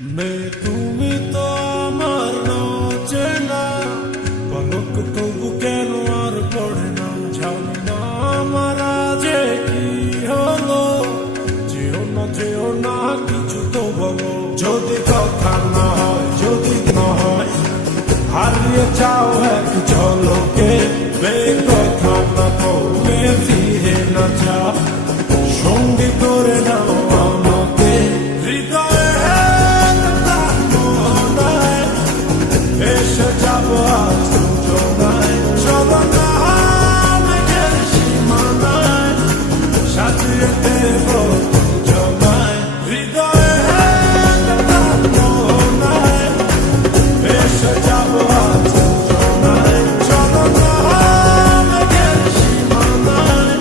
তুমি তো আমার চেনা পলক তবু কেন আর পড়ে না, জানি না আমার যে কি হলো। যেও না কিছু তো বলো, যদি কথা না হয়, যদি না হয় হারিয়ে যাও এক ঝলকে। কথা না বলে ফিরে না যাও, সঙ্গী করে নাও আমাকে। হৃদয়ে এসে যাবো আজ যোজনায়, চলো না মেঘের সীমানায়, সাজিয়ে দেব যোজনায়। হৃদয়ে এসে যাবো আজ যোজনায়, চলো না মেঘের সীমানায়,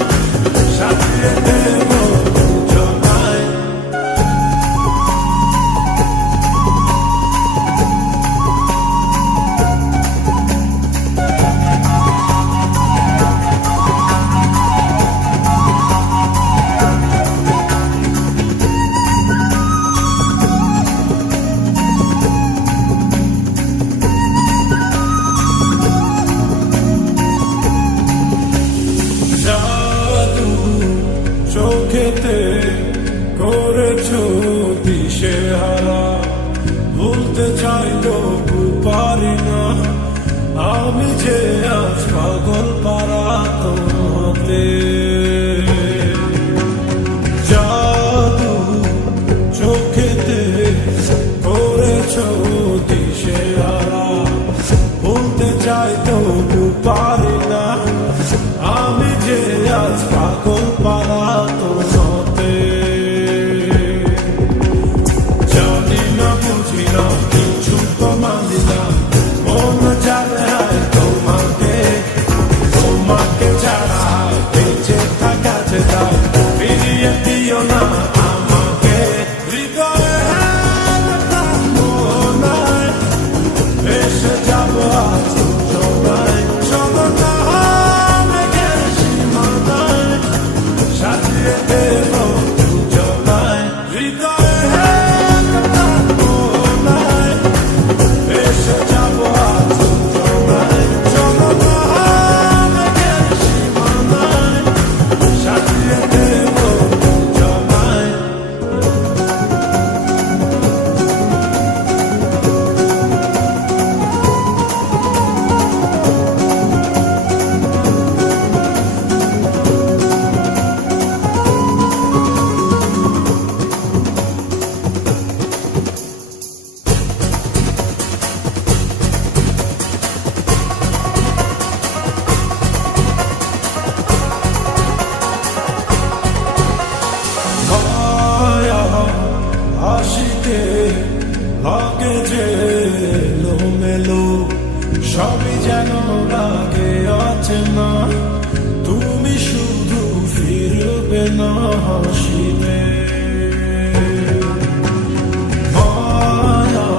সাজিয়ে দেব যোজনায়। চোখেতে করেছো দিশেহারা, ভুলতে চাই তবু পারি না, আমি যে আজ পাগল পারা তোমাতে। জাদু চোখেতে করেছো দিশেহারা, ভুলতে চাই তবু পারি না, আমি যে আজ পাগল পারা তোমাতে। জানি না বুঝি না কিছু তো মানি না, মন জানে তোমাকে, তোমাকে ছাড়া বেঁচে থাকা যে তাই, ফিরিয়ে দিও না আমাকে। হৃদয়ে এসে যাবো আজ যোজনায়, চলো না মেঘের সীমানায়, সাজিয়ে দেব যোজনায়। হৃদয়ে এসে যাবো আজ যোজনায়, চলো না মেঘের সীমানায়, সাজিয়ে দেব যোজনায়। হাসিতে লাগে যে এলোমেলো, সবই যেন লাগে অচেনা, তুমি শুধু ফিরবে না হাসিতে। মায়া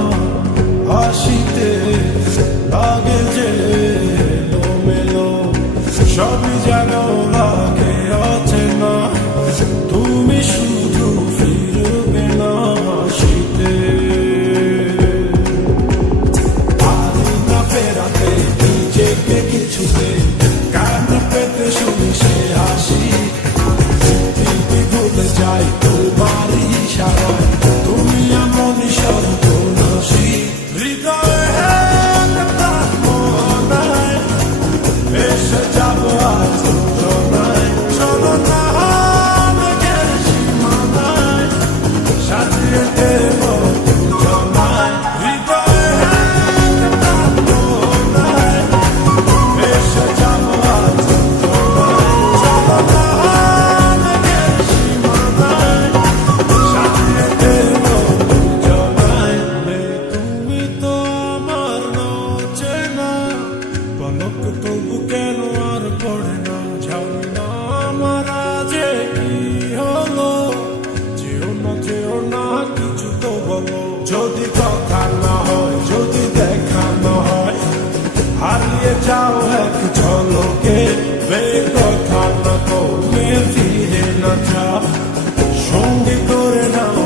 হাসিতে লাগে যে এলোমেলো, সবই যেন লাগে অচেনা, তুমি শুধু ফিরবে না হাসিতে। পারি না ফেরাতে নিজেকে কিছুতে, কান পেতে শুনি সে হাসি, পৃথিবী ভুলে যাই তোমারই ইশারায়, তুমি এমনই সর্বনাশী। হৃদয়ে এসে যাবো আজ যোজনায়, চলো না মেঘের সীমানায়, সাজিয়ে দেব যোজনায়। হৃদয়ে এসে যাবো আজ যোজনায়, চলো না মেঘের সীমানায়, সাজিয়ে দেব যোজনায়। তুমি তো আমার চেনা পলক তবু কেন আর পড়ে না, জানি না আমার যে কি হলো। যেও না কিছু তো বলো, যদি কথা না হয়, যদি দেখা না হয় হারিয়ে যাও এক ঝলকে। কথা না বলে ফিরে না যাও, সঙ্গী করে নাও